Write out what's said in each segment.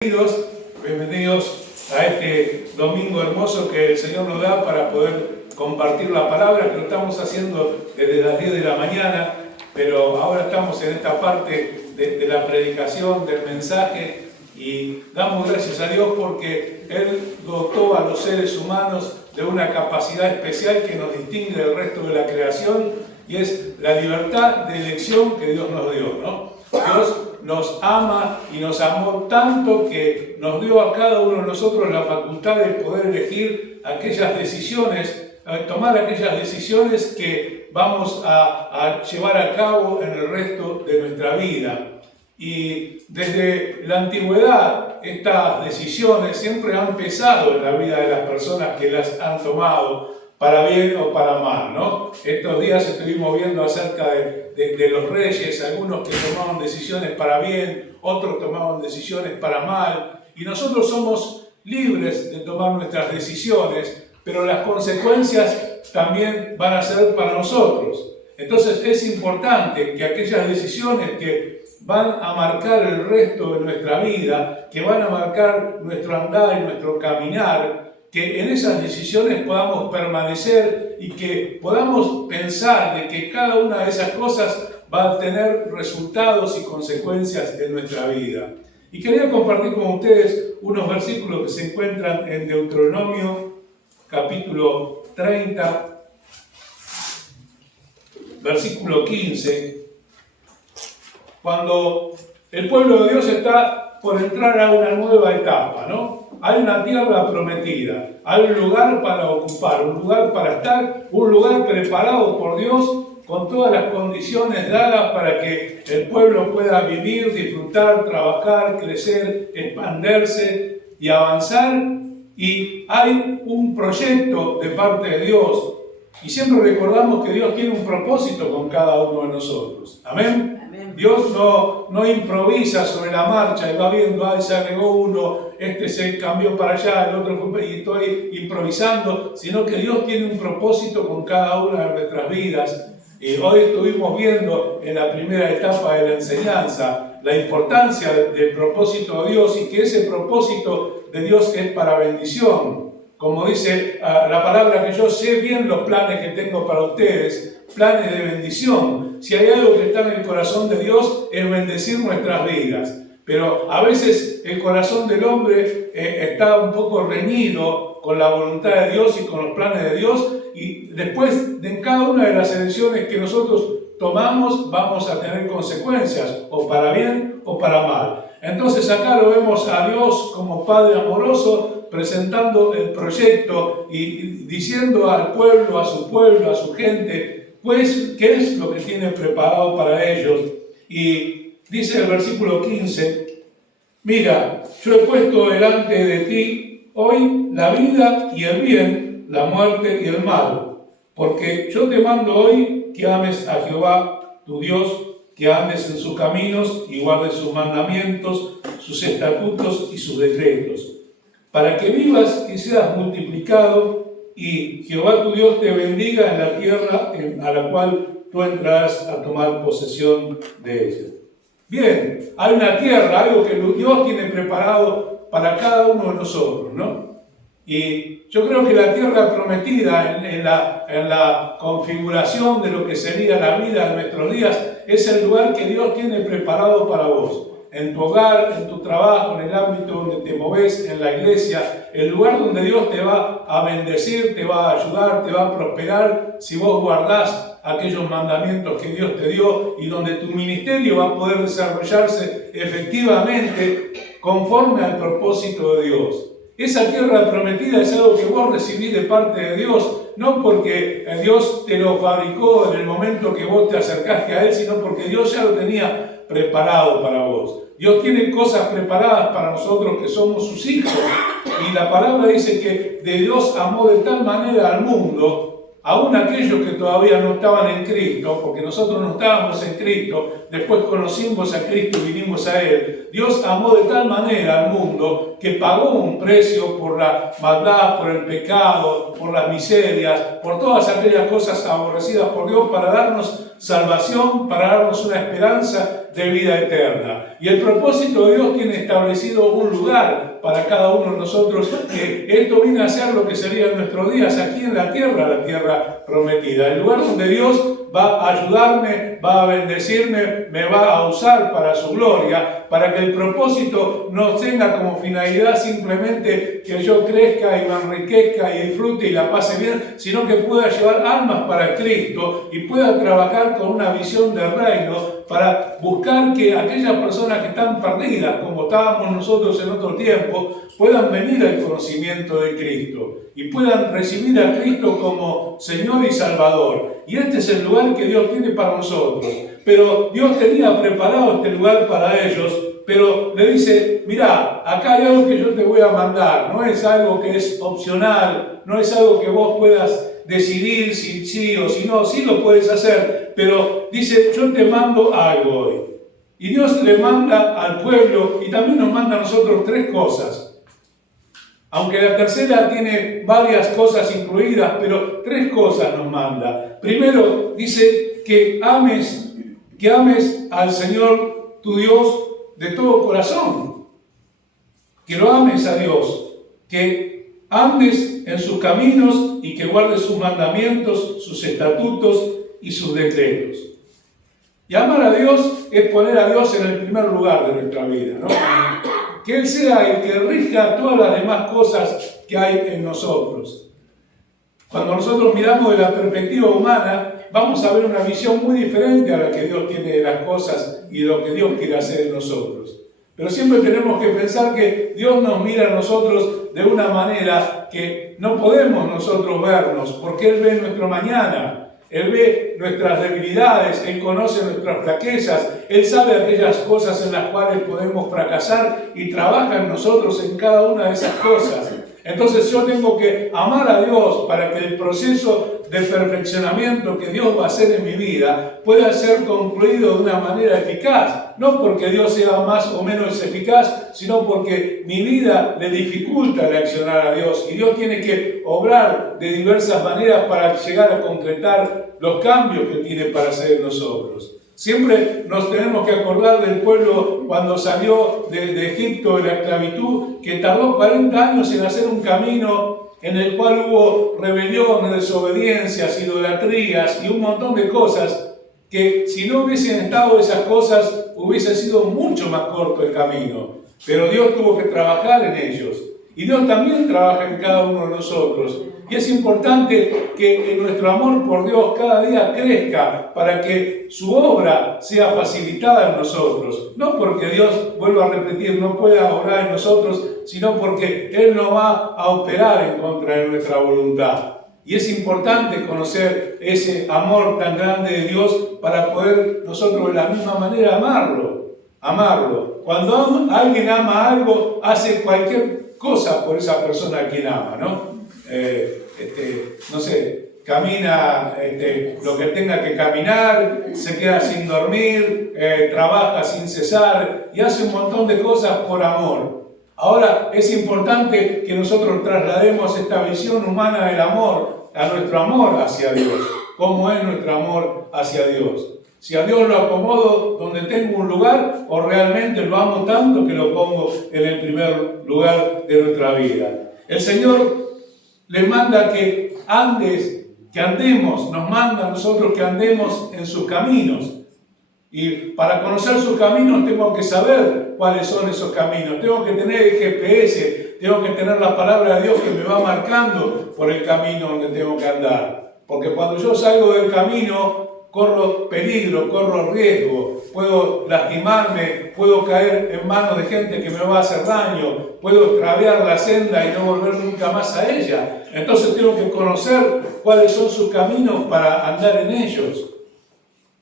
Bienvenidos a este domingo hermoso que el Señor nos da para poder compartir la palabra, que lo estamos haciendo desde las 10 de la mañana, pero ahora estamos en esta parte de la predicación, del mensaje, y damos gracias a Dios porque Él dotó a los seres humanos de una capacidad especial que nos distingue del resto de la creación, y es la libertad de elección que Dios nos dio, ¿no? Dios nos ama y nos amó tanto que nos dio a cada uno de nosotros la facultad de poder elegir aquellas decisiones, tomar aquellas decisiones que vamos a llevar a cabo en el resto de nuestra vida. Y desde la antigüedad estas decisiones siempre han pesado en la vida de las personas que las han tomado, para bien o para mal, ¿no? Estos días estuvimos viendo acerca de los reyes, algunos que tomaban decisiones para bien, otros tomaban decisiones para mal, y nosotros somos libres de tomar nuestras decisiones, pero las consecuencias también van a ser para nosotros. Entonces es importante que aquellas decisiones que van a marcar el resto de nuestra vida, que van a marcar nuestro andar y nuestro caminar, que en esas decisiones podamos permanecer y que podamos pensar de que cada una de esas cosas va a tener resultados y consecuencias en nuestra vida. Y quería compartir con ustedes unos versículos que se encuentran en Deuteronomio, capítulo 30, versículo 15, cuando el pueblo de Dios está por entrar a una nueva etapa, ¿no? Hay una tierra prometida, hay un lugar para ocupar, un lugar para estar, un lugar preparado por Dios con todas las condiciones dadas para que el pueblo pueda vivir, disfrutar, trabajar, crecer, expandirse y avanzar. Y hay un proyecto de parte de Dios. Y siempre recordamos que Dios tiene un propósito con cada uno de nosotros. Amén. Dios no improvisa sobre la marcha y va viendo, se agregó uno, este se cambió para allá, el otro fue, y estoy improvisando, sino que Dios tiene un propósito con cada una de nuestras vidas. Y hoy estuvimos viendo en la primera etapa de la enseñanza la importancia del propósito de Dios y que ese propósito de Dios es para bendición. Como dice la palabra, que yo sé bien los planes que tengo para ustedes, planes de bendición. Si hay algo que está en el corazón de Dios es bendecir nuestras vidas. Pero a veces el corazón del hombre está un poco reñido con la voluntad de Dios y con los planes de Dios. Y después de cada una de las elecciones que nosotros tomamos vamos a tener consecuencias, o para bien o para mal. Entonces acá lo vemos a Dios como Padre amoroso, presentando el proyecto y diciendo al pueblo, a su gente, pues, ¿qué es lo que tiene preparado para ellos? Y dice el versículo 15, mira, yo he puesto delante de ti hoy la vida y el bien, la muerte y el mal, porque yo te mando hoy que ames a Jehová, tu Dios, que andes en sus caminos y guardes sus mandamientos, sus estatutos y sus decretos, para que vivas y seas multiplicado, y Jehová tu Dios te bendiga en la tierra a la cual tú entrarás a tomar posesión de ella. Bien, hay una tierra, algo que Dios tiene preparado para cada uno de nosotros, ¿no? Y yo creo que la tierra prometida en la configuración de lo que sería la vida de nuestros días es el lugar que Dios tiene preparado para vos. En tu hogar, en tu trabajo, en el ámbito donde te moves, en la iglesia, el lugar donde Dios te va a bendecir, te va a ayudar, te va a prosperar, si vos guardás aquellos mandamientos que Dios te dio y donde tu ministerio va a poder desarrollarse efectivamente conforme al propósito de Dios. Esa tierra prometida es algo que vos recibís de parte de Dios, no porque Dios te lo fabricó en el momento que vos te acercaste a Él, sino porque Dios ya lo tenía preparado para vos. Dios tiene cosas preparadas para nosotros que somos sus hijos. Y la palabra dice que de Dios amó de tal manera al mundo, aún aquellos que todavía no estaban en Cristo, porque nosotros no estábamos en Cristo, después conocimos a Cristo y vinimos a Él. Dios amó de tal manera al mundo que pagó un precio por la maldad, por el pecado, por las miserias, por todas aquellas cosas aborrecidas por Dios para darnos salvación, para darnos una esperanza de vida eterna. Y el propósito de Dios tiene establecido un lugar para cada uno de nosotros, que esto viene a ser lo que serían nuestros días aquí en la tierra prometida. El lugar donde Dios va a ayudarme, va a bendecirme, me va a usar para su gloria, para que el propósito no tenga como finalidad simplemente que yo crezca y me enriquezca y disfrute y la pase bien, sino que pueda llevar almas para Cristo y pueda trabajar con una visión del reino para buscar que aquellas personas que están perdidas, como estábamos nosotros en otro tiempo, puedan venir al conocimiento de Cristo y puedan recibir a Cristo como Señor y Salvador. Y este es el lugar que Dios tiene para nosotros. Pero Dios tenía preparado este lugar para ellos, pero le dice, mira, acá hay algo que yo te voy a mandar, no es algo que es opcional, no es algo que vos puedas decidir si sí o si no, sí lo puedes hacer, pero dice, yo te mando algo hoy. Y Dios le manda al pueblo y también nos manda a nosotros 3 cosas. Aunque la tercera tiene varias cosas incluidas, pero 3 cosas nos manda. Primero, dice que ames al Señor tu Dios de todo corazón. Que lo ames a Dios. Que andes en sus caminos y que guardes sus mandamientos, sus estatutos y sus decretos. Y amar a Dios es poner a Dios en el primer lugar de nuestra vida, ¿no? Que Él sea el que rija todas las demás cosas que hay en nosotros. Cuando nosotros miramos de la perspectiva humana, vamos a ver una visión muy diferente a la que Dios tiene de las cosas y de lo que Dios quiere hacer en nosotros. Pero siempre tenemos que pensar que Dios nos mira a nosotros de una manera que no podemos nosotros vernos, porque Él ve nuestro mañana. Él ve nuestras debilidades, Él conoce nuestras flaquezas, Él sabe aquellas cosas en las cuales podemos fracasar y trabaja en nosotros en cada una de esas cosas. Entonces yo tengo que amar a Dios para que el proceso de perfeccionamiento que Dios va a hacer en mi vida pueda ser concluido de una manera eficaz. No porque Dios sea más o menos eficaz, sino porque mi vida le dificulta reaccionar a Dios. Y Dios tiene que obrar de diversas maneras para llegar a concretar los cambios que tiene para hacer en nosotros. Siempre nos tenemos que acordar del pueblo cuando salió de Egipto de la esclavitud, que tardó 40 años en hacer un camino en el cual hubo rebeliones, desobediencias, idolatrías y un montón de cosas que si no hubiesen estado esas cosas hubiese sido mucho más corto el camino. Pero Dios tuvo que trabajar en ellos. Y Dios también trabaja en cada uno de nosotros. Y es importante que nuestro amor por Dios cada día crezca para que su obra sea facilitada en nosotros. No porque Dios, vuelvo a repetir, no pueda obrar en nosotros, sino porque Él no va a operar en contra de nuestra voluntad. Y es importante conocer ese amor tan grande de Dios para poder nosotros de la misma manera amarlo. Cuando alguien ama algo, hace cualquier cosa por esa persona a quien ama, ¿no? No sé, camina lo que tenga que caminar, se queda sin dormir, trabaja sin cesar y hace un montón de cosas por amor. Ahora es importante que nosotros traslademos esta visión humana del amor a nuestro amor hacia Dios. ¿Cómo es nuestro amor hacia Dios? Si a Dios lo acomodo donde tengo un lugar o realmente lo amo tanto que lo pongo en el primer lugar de nuestra vida. El Señor le manda que andemos, nos manda a nosotros que andemos en sus caminos. Y para conocer sus caminos tengo que saber cuáles son esos caminos. Tengo que tener el GPS, tengo que tener la palabra de Dios que me va marcando por el camino donde tengo que andar. Porque cuando yo salgo del camino, corro peligro, corro riesgo, puedo lastimarme, puedo caer en manos de gente que me va a hacer daño, puedo extraviar la senda y no volver nunca más a ella. Entonces tengo que conocer cuáles son sus caminos para andar en ellos.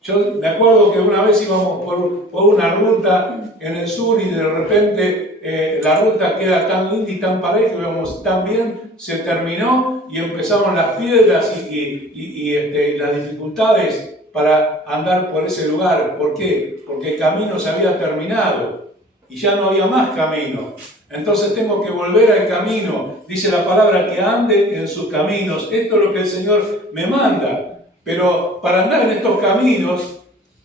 Yo me acuerdo que una vez íbamos por una ruta en el sur y de repente la ruta queda tan linda y tan pareja, íbamos tan bien, se terminó y empezaron las piedras y las dificultades para andar por ese lugar. ¿Por qué? Porque el camino se había terminado y ya no había más camino. Entonces tengo que volver al camino. Dice la palabra que ande en sus caminos. Esto es lo que el Señor me manda. Pero para andar en estos caminos,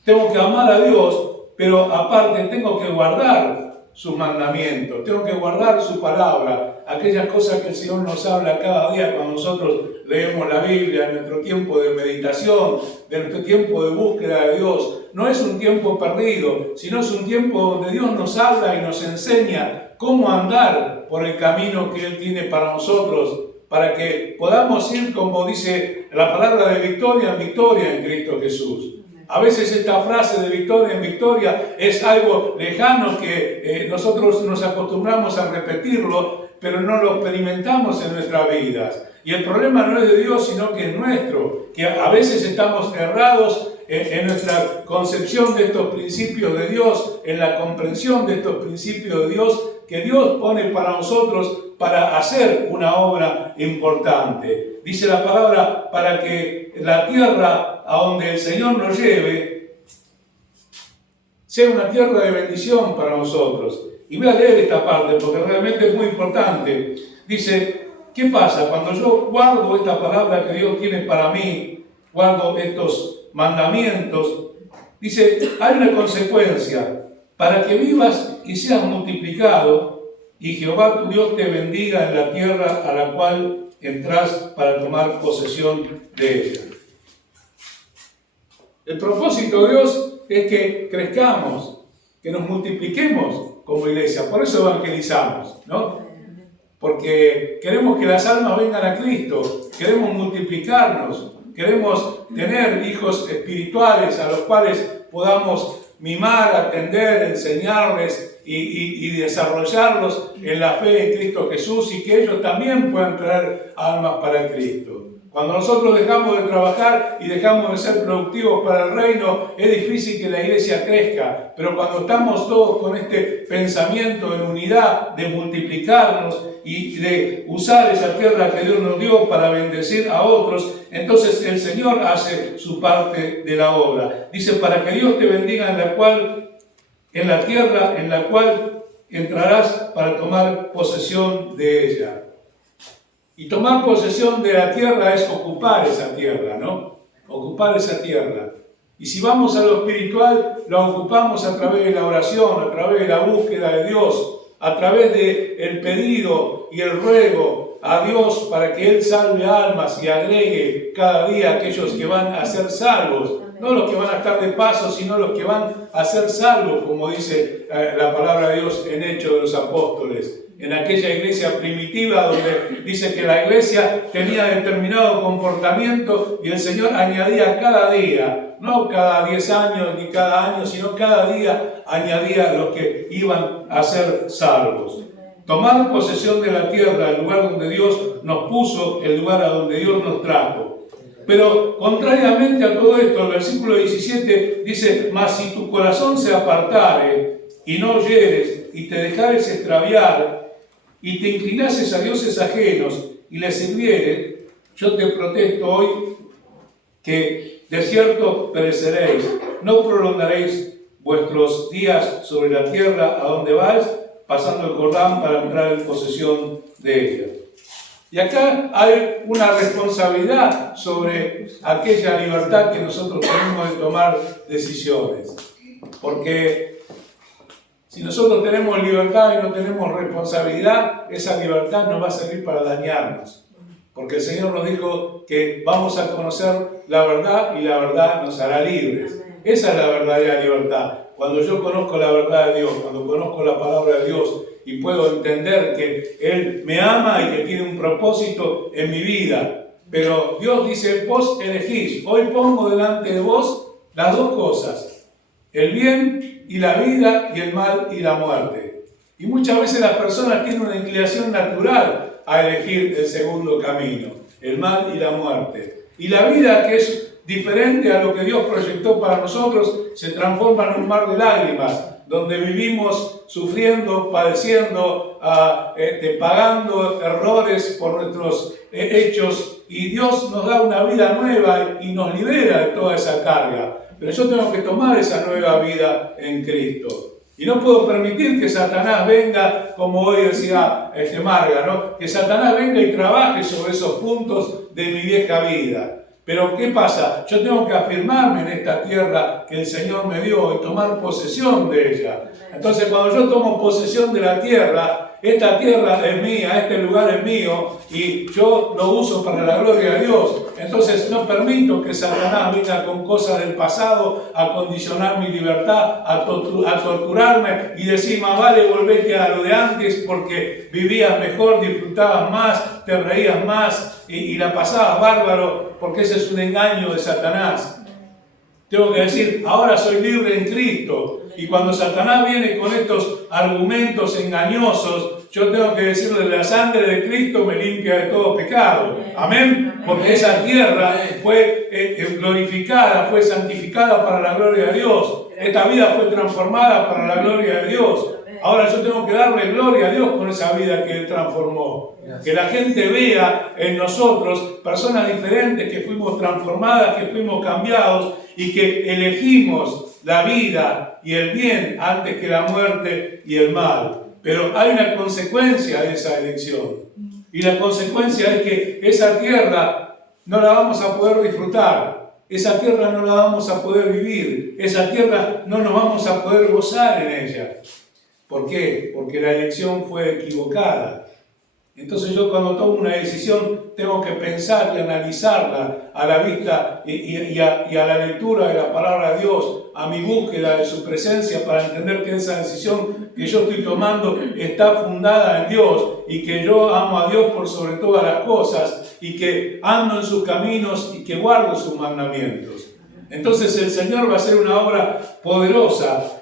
tengo que amar a Dios, pero aparte tengo que guardar sus mandamientos, tengo que guardar su palabra, aquellas cosas que el Señor nos habla cada día cuando nosotros leemos la Biblia, en nuestro tiempo de meditación, de nuestro tiempo de búsqueda de Dios. No es un tiempo perdido, sino es un tiempo donde Dios nos habla y nos enseña cómo andar por el camino que Él tiene para nosotros, para que podamos ir, como dice la palabra, de victoria en Cristo Jesús. A veces esta frase de victoria en victoria es algo lejano que nosotros nos acostumbramos a repetirlo, pero no lo experimentamos en nuestras vidas. Y el problema no es de Dios, sino que es nuestro, que a veces estamos errados en nuestra concepción de estos principios de Dios, en la comprensión de estos principios de Dios, que Dios pone para nosotros para hacer una obra importante. Dice la palabra, para que la tierra a donde el Señor nos lleve sea una tierra de bendición para nosotros. Y voy a leer esta parte porque realmente es muy importante. Dice, ¿qué pasa? Cuando yo guardo esta palabra que Dios tiene para mí, guardo estos mandamientos, dice, hay una consecuencia, para que vivas y seas multiplicado, y Jehová tu Dios te bendiga en la tierra a la cual entras para tomar posesión de ella. El propósito de Dios es que crezcamos, que nos multipliquemos como iglesia. Por eso evangelizamos, ¿no? Porque queremos que las almas vengan a Cristo, queremos multiplicarnos, queremos tener hijos espirituales a los cuales podamos mimar, atender, enseñarles y desarrollarlos en la fe en Cristo Jesús, y que ellos también puedan traer almas para Cristo. Cuando nosotros dejamos de trabajar y dejamos de ser productivos para el reino, es difícil que la iglesia crezca. Pero cuando estamos todos con este pensamiento en unidad, de multiplicarnos y de usar esa tierra que Dios nos dio para bendecir a otros, entonces el Señor hace su parte de la obra. Dice, para que Dios te bendiga en la tierra en la cual entrarás para tomar posesión de ella. Y tomar posesión de la tierra es ocupar esa tierra, ¿no? Ocupar esa tierra. Y si vamos a lo espiritual, lo ocupamos a través de la oración, a través de la búsqueda de Dios, a través del pedido y el ruego a Dios para que Él salve almas y agregue cada día a aquellos que van a ser salvos. No los que van a estar de paso, sino los que van a ser salvos, como dice la palabra de Dios en Hechos de los Apóstoles. En aquella iglesia primitiva donde dice que la iglesia tenía determinado comportamiento y el Señor añadía cada día, no cada 10 años ni cada año, sino cada día añadía a los que iban a ser salvos. Tomar posesión de la tierra, el lugar donde Dios nos puso, el lugar a donde Dios nos trajo. Pero contrariamente a todo esto, el versículo 17 dice, mas si tu corazón se apartare y no oyeres y te dejares extraviar, y te inclinases a dioses ajenos y les sirvieres, yo te protesto hoy que de cierto pereceréis, no prolongaréis vuestros días sobre la tierra a donde vais, pasando el Jordán para entrar en posesión de ella. Y acá hay una responsabilidad sobre aquella libertad que nosotros tenemos de tomar decisiones. Porque si nosotros tenemos libertad y no tenemos responsabilidad, esa libertad no va a servir para dañarnos. Porque el Señor nos dijo que vamos a conocer la verdad y la verdad nos hará libres. Esa es la verdadera libertad. Cuando yo conozco la verdad de Dios, cuando conozco la palabra de Dios y puedo entender que Él me ama y que tiene un propósito en mi vida. Pero Dios dice, vos elegís. Hoy pongo delante de vos las dos cosas. El bien y la vida, y el mal y la muerte. Y muchas veces las personas tienen una inclinación natural a elegir el segundo camino, el mal y la muerte. Y la vida, que es diferente a lo que Dios proyectó para nosotros, se transforma en un mar de lágrimas, donde vivimos sufriendo, padeciendo, pagando errores por nuestros hechos, y Dios nos da una vida nueva y nos libera de toda esa carga. Pero yo tengo que tomar esa nueva vida en Cristo. Y no puedo permitir que Satanás venga, como hoy decía Marga, ¿no? Que Satanás venga y trabaje sobre esos puntos de mi vieja vida. Pero ¿qué pasa? Yo tengo que afirmarme en esta tierra que el Señor me dio y tomar posesión de ella. Entonces, cuando yo tomo posesión de la tierra, esta tierra es mía, este lugar es mío y yo lo uso para la gloria de Dios. Entonces no permito que Satanás venga con cosas del pasado a condicionar mi libertad, a torturarme y decir, más vale volvete a lo de antes porque vivías mejor, disfrutabas más, te reías más y la pasabas bárbaro, porque ese es un engaño de Satanás. Tengo que decir, ahora soy libre en Cristo. Y cuando Satanás viene con estos argumentos engañosos, yo tengo que decirle, la sangre de Cristo me limpia de todo pecado. Amén. Porque esa tierra fue glorificada, fue santificada para la gloria de Dios. Esta vida fue transformada para la gloria de Dios. Ahora yo tengo que darle gloria a Dios con esa vida que Él transformó. Que la gente vea en nosotros personas diferentes, que fuimos transformadas, que fuimos cambiados y que elegimos la vida y el bien antes que la muerte y el mal. Pero hay una consecuencia de esa elección. Y la consecuencia es que esa tierra no la vamos a poder disfrutar. Esa tierra no la vamos a poder vivir. Esa tierra no nos vamos a poder gozar en ella. ¿Por qué? Porque la elección fue equivocada. Entonces yo cuando tomo una decisión tengo que pensar y analizarla a la vista y a la lectura de la palabra de Dios, a mi búsqueda de su presencia para entender que esa decisión que yo estoy tomando está fundada en Dios y que yo amo a Dios por sobre todas las cosas y que ando en sus caminos y que guardo sus mandamientos. Entonces el Señor va a hacer una obra poderosa,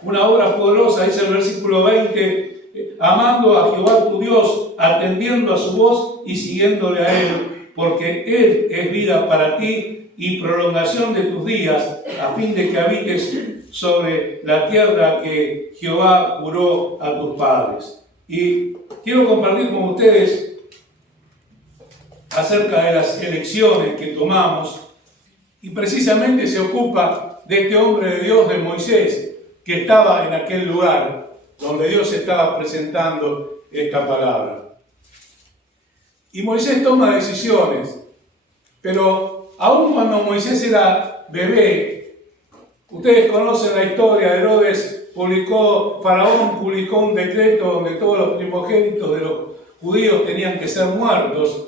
dice el versículo 20, amando a Jehová tu Dios, atendiendo a su voz y siguiéndole a Él, porque Él es vida para ti y prolongación de tus días, a fin de que habites sobre la tierra que Jehová juró a tus padres. Y quiero compartir con ustedes acerca de las elecciones que tomamos, y precisamente se ocupa de este hombre de Dios, de Moisés, que estaba en aquel lugar donde Dios estaba presentando esta palabra. Y Moisés toma decisiones, pero aun cuando Moisés era bebé, ustedes conocen la historia, Faraón publicó un decreto donde todos los primogénitos de los judíos tenían que ser muertos.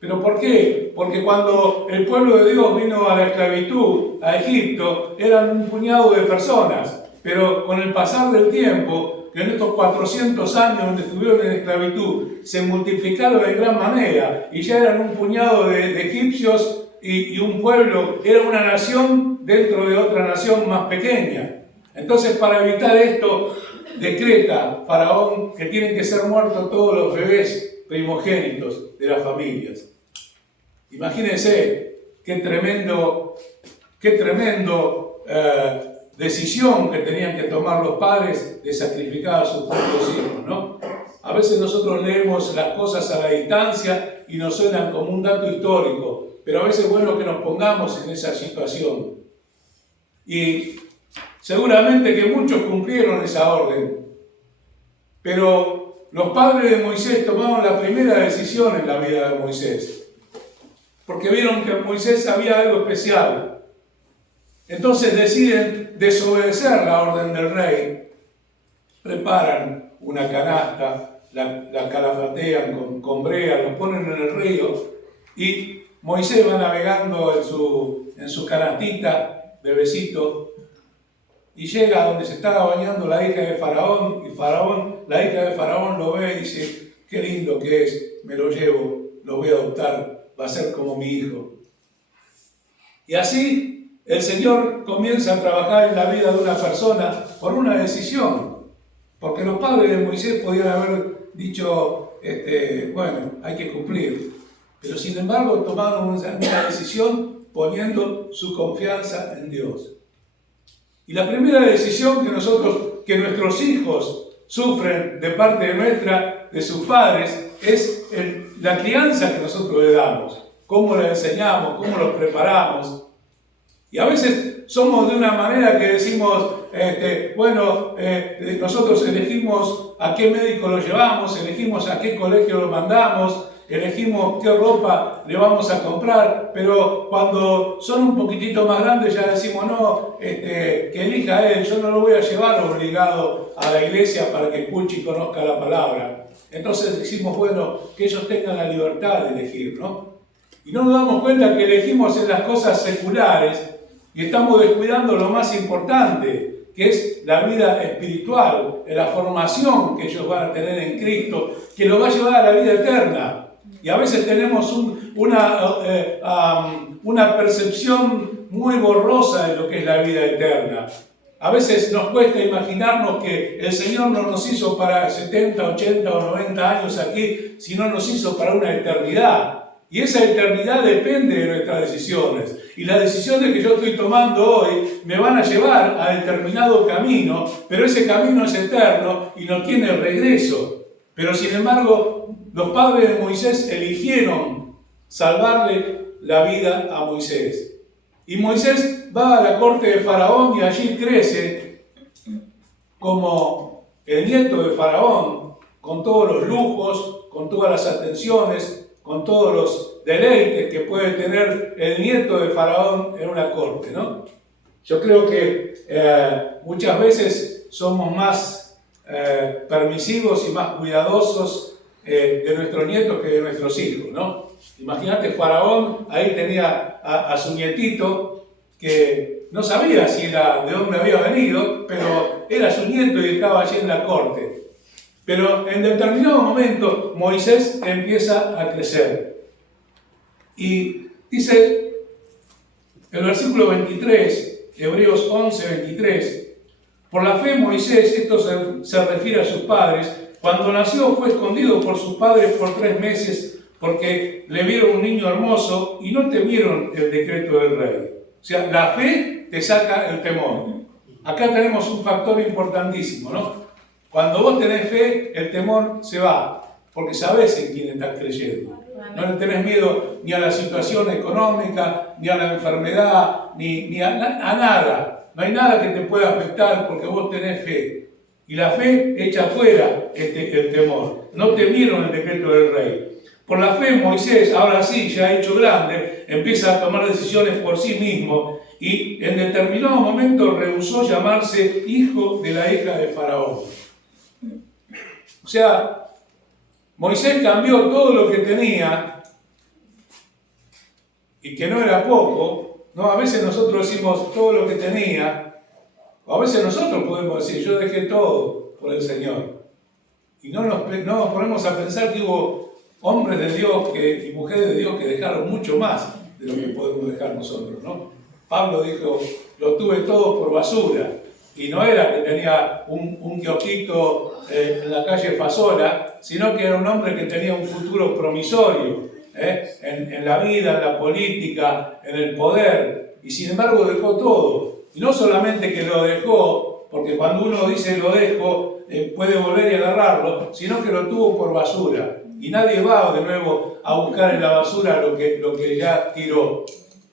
¿Pero por qué? Porque cuando el pueblo de Dios vino a la esclavitud, a Egipto, eran un puñado de personas, pero con el pasar del tiempo, que en estos 400 años donde estuvieron en esclavitud, se multiplicaron de gran manera y ya eran un puñado de egipcios y un pueblo, era una nación dentro de otra nación más pequeña. Entonces, para evitar esto, decreta Faraón que tienen que ser muertos todos los bebés primogénitos de las familias. Imagínense qué tremendo decisión que tenían que tomar los padres de sacrificar a sus propios hijos, ¿no? A veces nosotros leemos las cosas a la distancia y nos suenan como un dato histórico, pero a veces es bueno que nos pongamos en esa situación. Y seguramente que muchos cumplieron esa orden, pero los padres de Moisés tomaron la primera decisión en la vida de Moisés, porque vieron que en Moisés había algo especial. Entonces deciden desobedecer la orden del rey, preparan una canasta, la calafatean con brea, lo ponen en el río y Moisés va navegando en su canastita, bebecito, y llega a donde se estaba bañando la hija de Faraón, y la hija de Faraón lo ve y dice, qué lindo que es, me lo llevo, lo voy a adoptar, va a ser como mi hijo. Y así el Señor comienza a trabajar en la vida de una persona por una decisión, porque los padres de Moisés podían haber dicho, bueno, hay que cumplir, pero sin embargo tomaron una decisión poniendo su confianza en Dios. Y la primera decisión que nuestros hijos sufren de parte nuestra, de sus padres, es la crianza que nosotros le damos, cómo le enseñamos, cómo los preparamos. Y a veces somos de una manera que decimos, nosotros elegimos a qué médico lo llevamos, elegimos a qué colegio lo mandamos, elegimos qué ropa le vamos a comprar, pero cuando son un poquitito más grandes ya decimos, no, que elija él, yo no lo voy a llevar obligado a la iglesia para que escuche y conozca la palabra. Entonces decimos, bueno, que ellos tengan la libertad de elegir, ¿no? Y no nos damos cuenta que elegimos en las cosas seculares y estamos descuidando lo más importante, que es la vida espiritual, la formación que ellos van a tener en Cristo, que los va a llevar a la vida eterna. Y a veces tenemos una percepción muy borrosa de lo que es la vida eterna. A veces nos cuesta imaginarnos que el Señor no nos hizo para 70, 80 o 90 años aquí, sino nos hizo para una eternidad. Y esa eternidad depende de nuestras decisiones. Y las decisiones que yo estoy tomando hoy me van a llevar a determinado camino, pero ese camino es eterno y no tiene regreso. Pero sin embargo, los padres de Moisés eligieron salvarle la vida a Moisés. Y Moisés va a la corte de Faraón y allí crece como el nieto de Faraón, con todos los lujos, con todas las atenciones, con todos los deleites que puede tener el nieto de Faraón en una corte, ¿no? Yo creo que muchas veces somos más permisivos y más cuidadosos de nuestros nietos que de nuestros hijos, ¿no? Imagínate, Faraón ahí tenía a su nietito que no sabía si era de dónde había venido, pero era su nieto y estaba allí en la corte. Pero en determinado momento Moisés empieza a crecer. Y dice el versículo 23, Hebreos 11, 23, por la fe Moisés, esto se refiere a sus padres, cuando nació fue escondido por sus padres por 3 meses porque le vieron un niño hermoso y no temieron el decreto del rey. O sea, la fe te saca el temor. Acá tenemos un factor importantísimo, ¿no? Cuando vos tenés fe, el temor se va, porque sabés en quién estás creyendo. No le tenés miedo ni a la situación económica, ni a la enfermedad, ni a nada. No hay nada que te pueda afectar porque vos tenés fe. Y la fe echa fuera el temor. No temieron el decreto del rey. Por la fe Moisés, ahora sí, ya hecho grande, empieza a tomar decisiones por sí mismo y en determinado momento rehusó llamarse hijo de la hija de Faraón. O sea, Moisés cambió todo lo que tenía y que no era poco, ¿no? A veces nosotros decimos todo lo que tenía, o a veces nosotros podemos decir yo dejé todo por el Señor. Y no nos ponemos a pensar que hubo hombres de Dios y mujeres de Dios que dejaron mucho más de lo que podemos dejar nosotros, ¿no? Pablo dijo, lo tuve todo por basura. Y no era que tenía un kiosquito en la calle Fasola, sino que era un hombre que tenía un futuro promisorio en la vida, en la política, en el poder. Y sin embargo dejó todo. Y no solamente que lo dejó, porque cuando uno dice lo dejo, puede volver y agarrarlo, sino que lo tuvo por basura. Y nadie va de nuevo a buscar en la basura lo que ya tiró.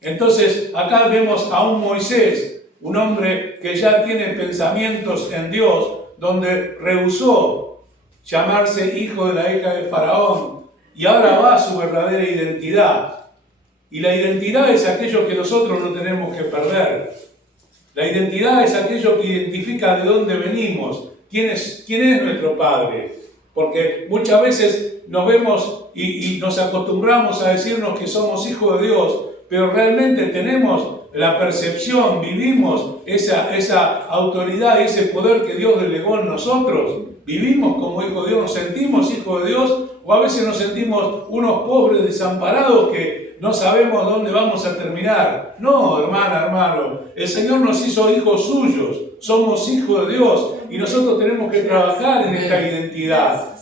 Entonces acá vemos a un Moisés, un hombre que ya tiene pensamientos en Dios, donde rehusó llamarse hijo de la hija de Faraón y ahora va a su verdadera identidad. Y la identidad es aquello que nosotros no tenemos que perder. La identidad es aquello que identifica de dónde venimos, quién es nuestro Padre. Porque muchas veces nos vemos y nos acostumbramos a decirnos que somos hijos de Dios, pero realmente tenemos la percepción, vivimos esa autoridad, ese poder que Dios delegó en nosotros. Vivimos como hijos de Dios, nos sentimos hijos de Dios, o a veces nos sentimos unos pobres desamparados que no sabemos dónde vamos a terminar. No, hermana, hermano, el Señor nos hizo hijos suyos, somos hijos de Dios y nosotros tenemos que trabajar en esta identidad,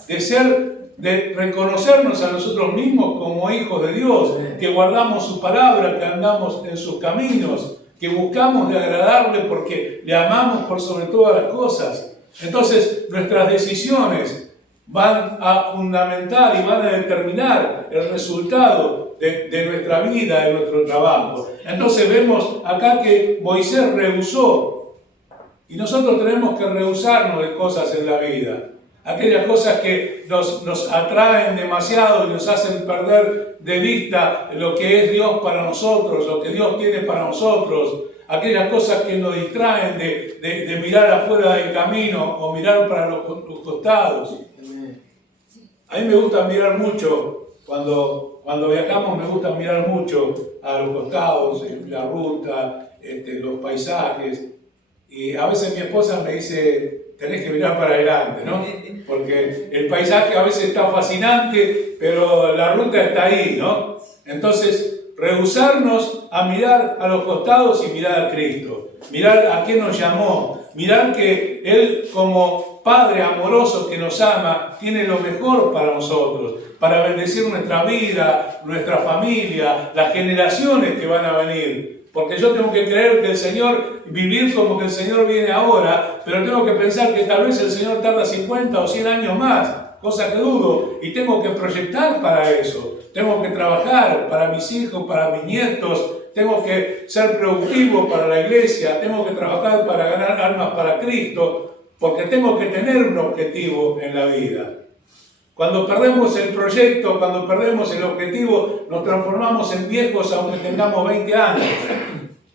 de reconocernos a nosotros mismos como hijos de Dios, que guardamos su palabra, que andamos en sus caminos, que buscamos de agradarle porque le amamos por sobre todas las cosas. Entonces nuestras decisiones van a fundamentar y van a determinar el resultado de nuestra vida, de nuestro trabajo. Entonces vemos acá que Moisés rehusó, y nosotros tenemos que rehusarnos de cosas en la vida. aquellas cosas que nos atraen demasiado y nos hacen perder de vista lo que es Dios para nosotros, lo que Dios tiene para nosotros, aquellas cosas que nos distraen de mirar afuera del camino o mirar para los costados. A mí me gusta mirar mucho, cuando viajamos me gusta mirar mucho a los costados, la ruta, los paisajes. Y a veces mi esposa me dice, tenés que mirar para adelante, ¿no? Porque el paisaje a veces está fascinante, pero la ruta está ahí, ¿no? Entonces, rehusarnos a mirar a los costados y mirar a Cristo. Mirar a qué nos llamó. Mirar que Él, como Padre amoroso que nos ama, tiene lo mejor para nosotros, para bendecir nuestra vida, nuestra familia, las generaciones que van a venir. Porque yo tengo que creer que el Señor, vivir como que el Señor viene ahora, pero tengo que pensar que tal vez el Señor tarda 50 o 100 años más, cosa que dudo, y tengo que proyectar para eso. Tengo que trabajar para mis hijos, para mis nietos, tengo que ser productivo para la iglesia, tengo que trabajar para ganar almas para Cristo, porque tengo que tener un objetivo en la vida. Cuando perdemos el proyecto, cuando perdemos el objetivo, nos transformamos en viejos aunque tengamos 20 años.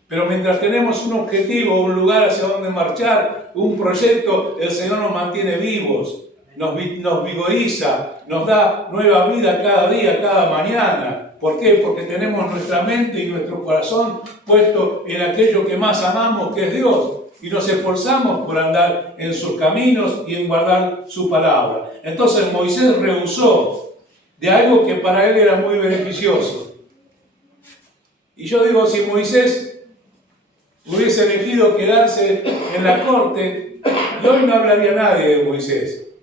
Pero mientras tenemos un objetivo, un lugar hacia donde marchar, un proyecto, el Señor nos mantiene vivos, nos vigoriza, nos da nueva vida cada día, cada mañana. ¿Por qué? Porque tenemos nuestra mente y nuestro corazón puesto en aquello que más amamos, que es Dios. Y nos esforzamos por andar en sus caminos y en guardar su palabra. Entonces Moisés rehusó de algo que para él era muy beneficioso. Y yo digo, si Moisés hubiese elegido quedarse en la corte, y hoy no hablaría nadie de Moisés.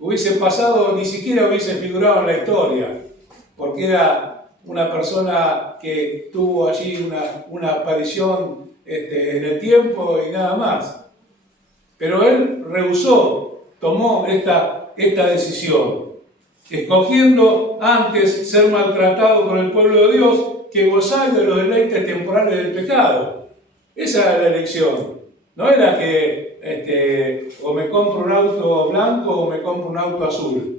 Hubiese pasado, ni siquiera hubiese figurado en la historia, porque era una persona que tuvo allí una aparición en el tiempo y nada más. Pero él rehusó, tomó esta decisión, escogiendo antes ser maltratado por el pueblo de Dios que gozar de los deleites temporales del pecado. Esa era la elección. No era que o me compro un auto blanco o me compro un auto azul.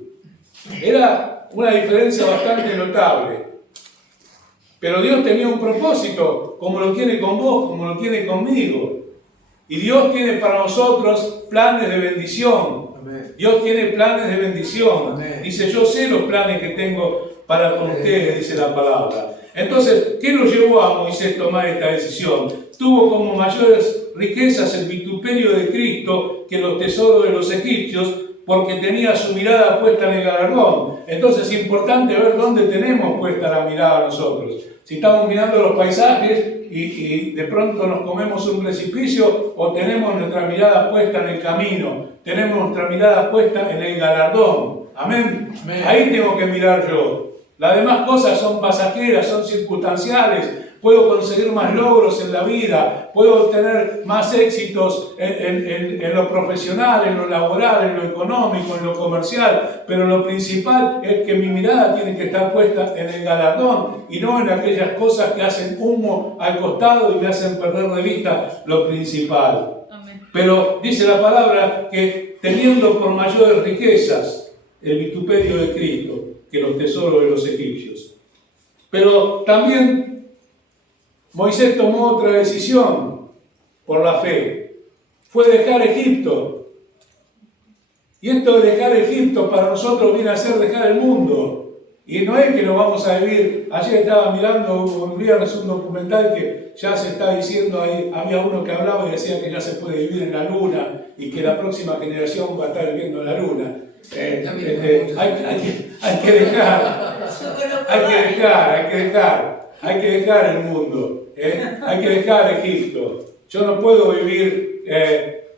Era una diferencia bastante notable. Pero Dios tenía un propósito, como lo tiene con vos, como lo tiene conmigo. Y Dios tiene para nosotros planes de bendición. Amén. Dios tiene planes de bendición. Amén. Dice, yo sé los planes que tengo para con ustedes, dice la palabra. Entonces, ¿qué lo llevó a Moisés a tomar esta decisión? Tuvo como mayores riquezas el vituperio de Cristo que los tesoros de los egipcios, porque tenía su mirada puesta en el galardón. Entonces es importante ver dónde tenemos puesta la mirada nosotros. Si estamos mirando los paisajes y de pronto nos comemos un precipicio, o tenemos nuestra mirada puesta en el camino, tenemos nuestra mirada puesta en el galardón. Amén. Amén. Ahí tengo que mirar yo. Las demás cosas son pasajeras, son circunstanciales. Puedo conseguir más logros en la vida, puedo tener más éxitos en lo profesional, en lo laboral, en lo económico, en lo comercial, pero lo principal es que mi mirada tiene que estar puesta en el galardón y no en aquellas cosas que hacen humo al costado y me hacen perder de vista lo principal. Amén. Pero dice la palabra que teniendo por mayores riquezas el vituperio de Cristo que los tesoros de los egipcios. Pero también Moisés tomó otra decisión por la fe. Fue dejar Egipto. Y esto de dejar Egipto para nosotros viene a ser dejar el mundo. Y no es que lo vamos a vivir. Ayer estaba mirando un viernes un documental que ya se está diciendo, ahí había uno que hablaba y decía que ya se puede vivir en la luna y que la próxima generación va a estar viviendo en la luna. Hay que dejar el mundo. Hay que dejar Egipto. Yo no puedo vivir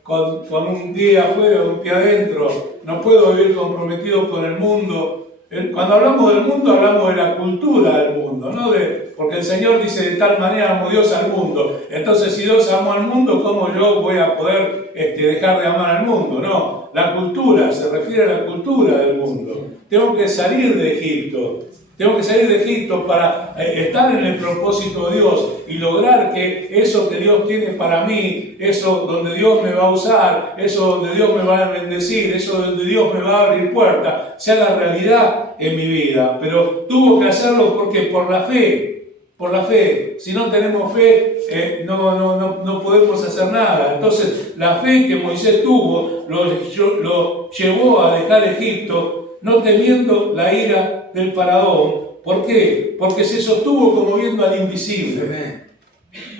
con un pie afuera o un pie adentro. No puedo vivir comprometido con el mundo. Cuando hablamos del mundo, hablamos de la cultura del mundo, ¿no? Porque el Señor dice, de tal manera amó Dios al mundo. Entonces, si Dios amó al mundo, ¿cómo yo voy a poder dejar de amar al mundo? No, la cultura, se refiere a la cultura del mundo. Tengo que salir de Egipto. Tengo que salir de Egipto para estar en el propósito de Dios y lograr que eso que Dios tiene para mí, eso donde Dios me va a usar, eso donde Dios me va a bendecir, eso donde Dios me va a abrir puertas, sea la realidad en mi vida. Pero tuvo que hacerlo porque por la fe. Por la fe. Si no tenemos fe, no podemos hacer nada. Entonces, la fe que Moisés tuvo lo llevó a dejar Egipto, no temiendo la ira del faraón. ¿Por qué? Porque se sostuvo como viendo al invisible.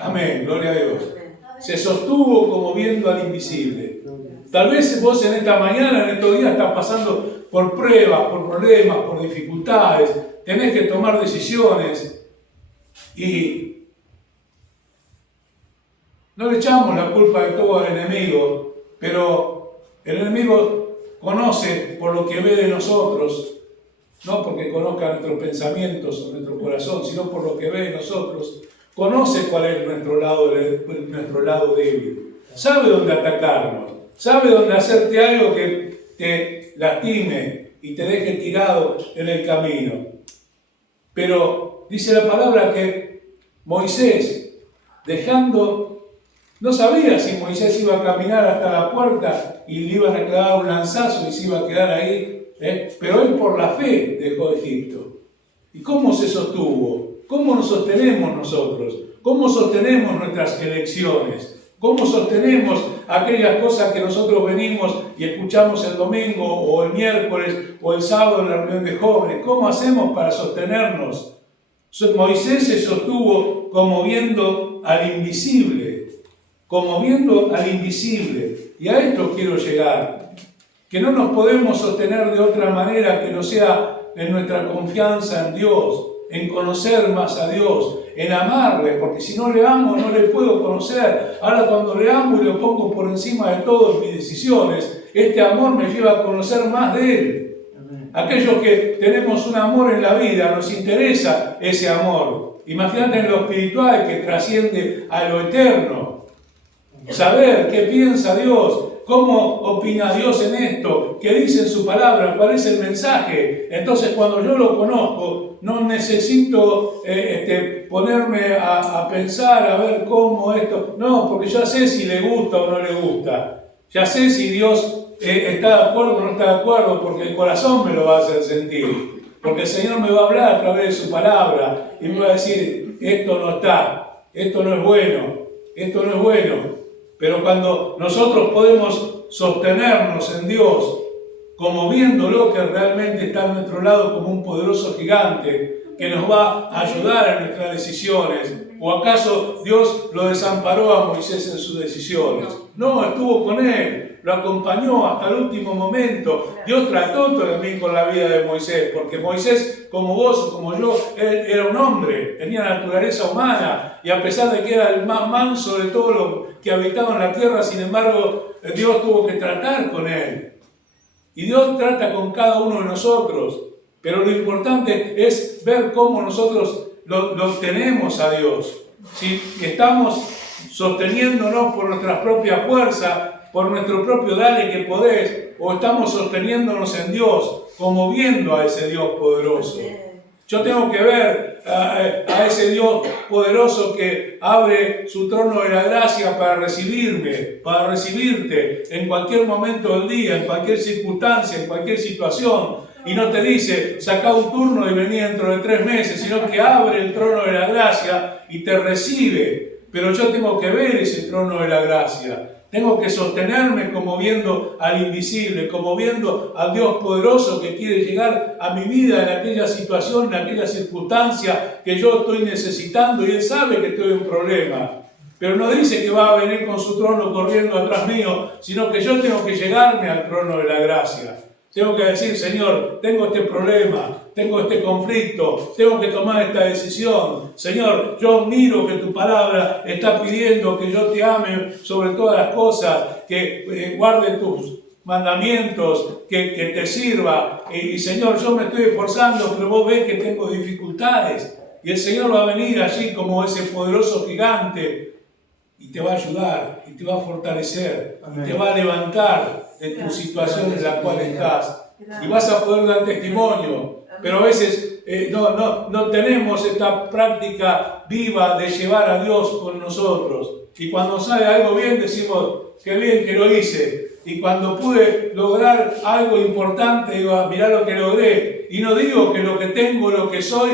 Amén, gloria a Dios. Se sostuvo como viendo al invisible. Tal vez vos en esta mañana, en estos días, estás pasando por pruebas, por problemas, por dificultades. Tenés que tomar decisiones. Y no le echamos la culpa de todo al enemigo, pero el enemigo conoce por lo que ve de nosotros, no porque conozca nuestros pensamientos o nuestro corazón, sino por lo que ve de nosotros. Conoce cuál es nuestro lado débil. Sabe dónde atacarnos, sabe dónde hacerte algo que te lastime y te deje tirado en el camino. Pero dice la palabra que Moisés, no sabía si Moisés iba a caminar hasta la puerta y le iban a clavar un lanzazo y se iba a quedar ahí, pero él por la fe dejó Egipto. ¿Y cómo se sostuvo? ¿Cómo nos sostenemos nosotros? ¿Cómo sostenemos nuestras elecciones? ¿Cómo sostenemos aquellas cosas que nosotros venimos y escuchamos el domingo o el miércoles o el sábado en la reunión de jóvenes? ¿Cómo hacemos para sostenernos? Moisés se sostuvo como viendo al invisible, como viendo al invisible. Y a esto quiero llegar, que no nos podemos sostener de otra manera que no sea en nuestra confianza en Dios, en conocer más a Dios, en amarle, porque si no le amo no le puedo conocer. Ahora cuando le amo y lo pongo por encima de todas mis decisiones, este amor me lleva a conocer más de Él. Aquellos que tenemos un amor en la vida, nos interesa ese amor. Imagínate en lo espiritual que trasciende a lo eterno. Saber qué piensa Dios, cómo opina Dios en esto, qué dice en su palabra, cuál es el mensaje. Entonces cuando yo lo conozco, no necesito ponerme a pensar, a ver cómo esto. No, porque ya sé si le gusta o no le gusta. Ya sé si Dios está de acuerdo o no está de acuerdo, porque el corazón me lo va a hacer sentir. Porque el Señor me va a hablar a través de su palabra y me va a decir, esto no está, esto no es bueno, esto no es bueno. Pero cuando nosotros podemos sostenernos en Dios, como viéndolo que realmente está a nuestro lado como un poderoso gigante que nos va a ayudar en nuestras decisiones, ¿o acaso Dios lo desamparó a Moisés en sus decisiones? No, estuvo con él, lo acompañó hasta el último momento. Dios trató también con la vida de Moisés, porque Moisés, como vos o como yo, él era un hombre, tenía naturaleza humana, y a pesar de que era el más manso de todos los que habitaban en la tierra, sin embargo, Dios tuvo que tratar con él. Y Dios trata con cada uno de nosotros, pero lo importante es ver cómo nosotros lo tenemos a Dios. Si estamos sosteniéndonos por nuestra propia fuerza, por nuestro propio dale que podés, o estamos sosteniéndonos en Dios, como viendo a ese Dios poderoso. Yo tengo que ver a ese Dios poderoso que abre su trono de la gracia para recibirme, para recibirte en cualquier momento del día, en cualquier circunstancia, en cualquier situación. Y no te dice, saca un turno y vení dentro de 3 meses, sino que abre el trono de la gracia y te recibe. Pero yo tengo que ver ese trono de la gracia. Tengo que sostenerme como viendo al invisible, como viendo al Dios poderoso que quiere llegar a mi vida en aquella situación, en aquella circunstancia que yo estoy necesitando, y Él sabe que estoy en un problema. Pero no dice que va a venir con su trono corriendo atrás mío, sino que yo tengo que llegarme al trono de la gracia. Tengo que decir, Señor, tengo este problema, tengo este conflicto, tengo que tomar esta decisión. Señor, yo miro que tu palabra está pidiendo que yo te ame sobre todas las cosas, que guarde tus mandamientos, que te sirva. Y Señor, yo me estoy esforzando, pero vos ves que tengo dificultades. Y el Señor va a venir allí como ese poderoso gigante y te va a ayudar, y te va a fortalecer, y te va a levantar de tu situación en la cual estás. Y vas a poder dar testimonio Pero a veces no tenemos esta práctica viva de llevar a Dios con nosotros. Y cuando sale algo bien decimos, qué bien que lo hice. Y cuando pude lograr algo importante, digo, mirá lo que logré. Y no digo que lo que tengo, lo que soy,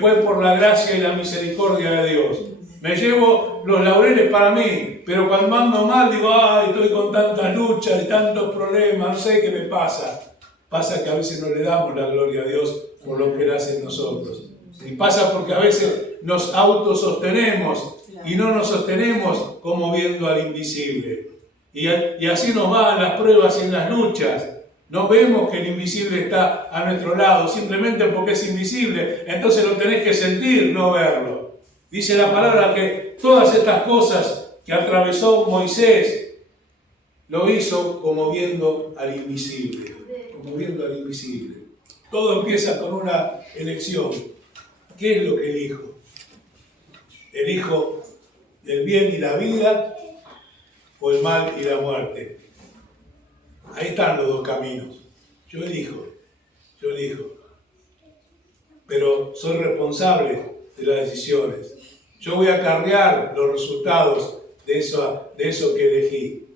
fue por la gracia y la misericordia de Dios. Me llevo los laureles para mí, pero cuando ando mal digo, ay, estoy con tantas luchas y tantos problemas, no sé qué me pasa. Pasa que a veces no le damos la gloria a Dios por lo que Él hace en nosotros. Y pasa porque a veces nos autosostenemos y no nos sostenemos como viendo al invisible. Y así nos van las pruebas y en las luchas. No vemos que el invisible está a nuestro lado, simplemente porque es invisible. Entonces lo tenés que sentir, no verlo. Dice la palabra que todas estas cosas que atravesó Moisés, lo hizo como viendo al invisible. Como viendo al invisible. Todo empieza con una elección. ¿Qué es lo que elijo? ¿Elijo el bien y la vida o el mal y la muerte? Ahí están los dos caminos. Yo elijo. Pero soy responsable de las decisiones. Yo voy a acarrear los resultados de eso que elegí.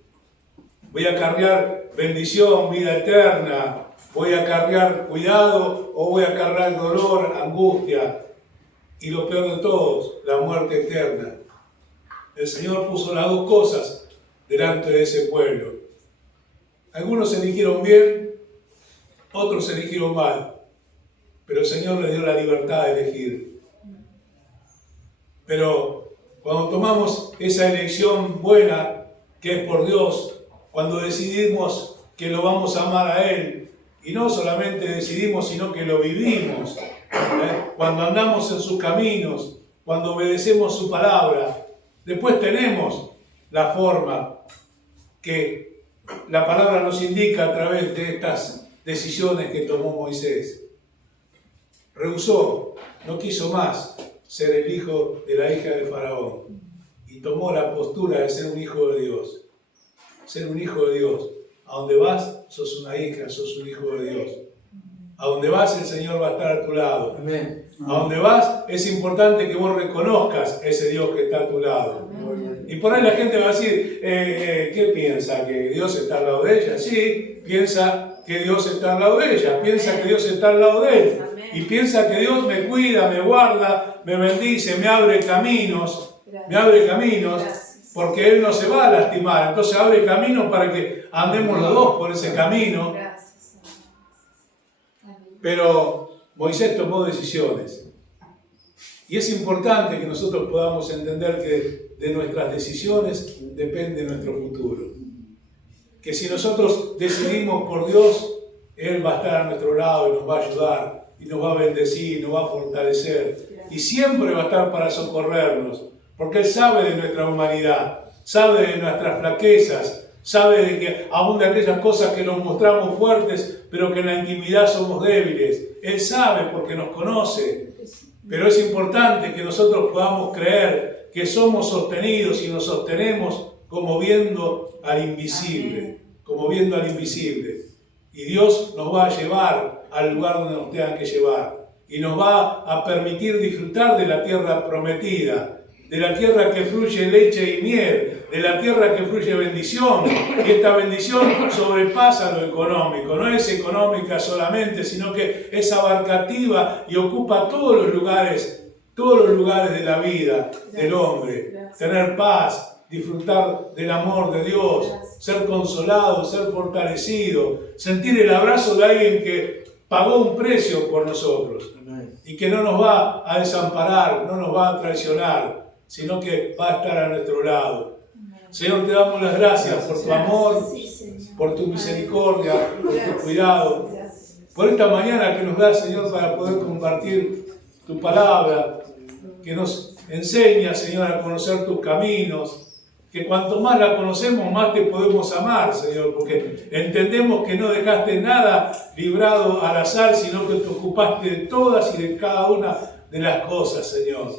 Voy a acarrear bendición, vida eterna. Voy a acarrear cuidado o voy a acarrear dolor, angustia. Y lo peor de todos, la muerte eterna. El Señor puso las dos cosas delante de ese pueblo. Algunos eligieron bien, otros eligieron mal. Pero el Señor les dio la libertad de elegir. Pero cuando tomamos esa elección buena, que es por Dios, cuando decidimos que lo vamos a amar a Él, y no solamente decidimos, sino que lo vivimos, cuando andamos en sus caminos, cuando obedecemos su palabra, después tenemos la forma que la palabra nos indica a través de estas decisiones que tomó Moisés. Rehusó, no quiso más ser el hijo de la hija de Faraón y tomó la postura de ser un hijo de Dios. Ser un hijo de Dios. A donde vas, sos una hija, sos un hijo de Dios. A donde vas, el Señor va a estar a tu lado. Amén. A donde vas, es importante que vos reconozcas ese Dios que está a tu lado. Amén. Y por ahí la gente va a decir, ¿qué piensa? ¿Que Dios está al lado de ella? Sí, piensa que Dios está al lado de ella, piensa que Dios está al lado de él. Y piensa que Dios me cuida, me guarda, me bendice, me abre caminos, porque Él no se va a lastimar. Entonces abre camino para que andemos los dos por ese camino. Pero Moisés tomó decisiones. Y es importante que nosotros podamos entender que de nuestras decisiones depende nuestro futuro. Que si nosotros decidimos por Dios, Él va a estar a nuestro lado y nos va a ayudar, y nos va a bendecir, nos va a fortalecer. Y siempre va a estar para socorrernos, porque Él sabe de nuestra humanidad, sabe de nuestras flaquezas, sabe de que aún de aquellas cosas que nos mostramos fuertes, pero que en la intimidad somos débiles. Él sabe porque nos conoce. Pero es importante que nosotros podamos creer que somos sostenidos y nos sostenemos como viendo al invisible. Como viendo al invisible. Y Dios nos va a llevar al lugar donde nos tenga que llevar. Y nos va a permitir disfrutar de la tierra prometida. De la tierra que fluye leche y miel, de la tierra que fluye bendición. Y esta bendición sobrepasa lo económico, no es económica solamente, sino que es abarcativa y ocupa todos los lugares de la vida del hombre. Tener paz, disfrutar del amor de Dios, ser consolado, ser fortalecido, sentir el abrazo de alguien que pagó un precio por nosotros y que no nos va a desamparar, no nos va a traicionar, sino que va a estar a nuestro lado. Señor, te damos las gracias por tu amor, por tu misericordia, por tu cuidado, por esta mañana que nos das, Señor, para poder compartir tu palabra, que nos enseña, Señor, a conocer tus caminos, que cuanto más la conocemos, más te podemos amar, Señor, porque entendemos que no dejaste nada librado al azar, sino que te ocupaste de todas y de cada una de las cosas, Señor.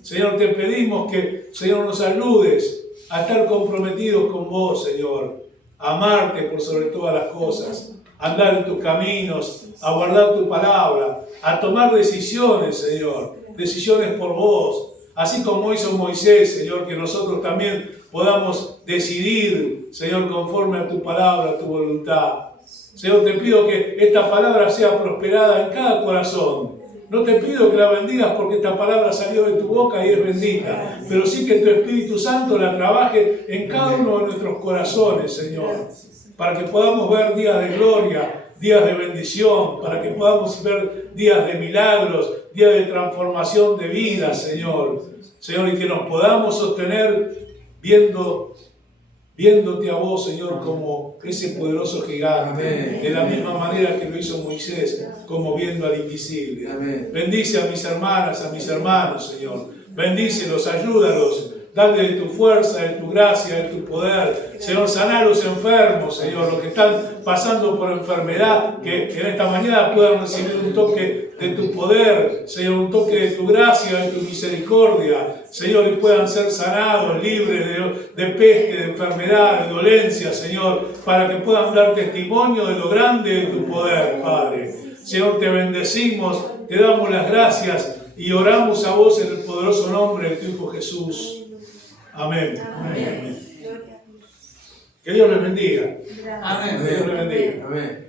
Señor, te pedimos que, Señor, nos ayudes a estar comprometidos con vos, Señor, a amarte por sobre todas las cosas, andar en tus caminos, a guardar tu palabra, a tomar decisiones, Señor, decisiones por vos, así como hizo Moisés, Señor, que nosotros también podamos decidir, Señor, conforme a tu palabra, a tu voluntad. Señor, te pido que esta palabra sea prosperada en cada corazón. No te pido que la bendigas porque esta palabra salió de tu boca y es bendita, pero sí que tu Espíritu Santo la trabaje en cada uno de nuestros corazones, Señor, para que podamos ver días de gloria, días de bendición, para que podamos ver días de milagros, días de transformación de vida, Señor. Señor, y que nos podamos sostener viéndote a vos, Señor, como ese poderoso gigante, de la misma manera que lo hizo Moisés, como viendo al invisible. Amén. Bendice a mis hermanas, a mis hermanos, Señor. Bendícelos, ayúdalos, dale de tu fuerza, de tu gracia, de tu poder. Señor, saná a los enfermos, Señor, los que están pasando por enfermedad, que en esta mañana puedan recibir un toque de tu poder, Señor, un toque de tu gracia, de tu misericordia, Señor, y puedan ser sanados, libres de peste, de enfermedad, de dolencia, Señor, para que puedan dar testimonio de lo grande de tu poder, Padre. Señor, te bendecimos, te damos las gracias y oramos a vos en el poderoso nombre de tu Hijo Jesús. Amén. Amén. Que Dios les bendiga. Amén. Que Dios les bendiga. Amén.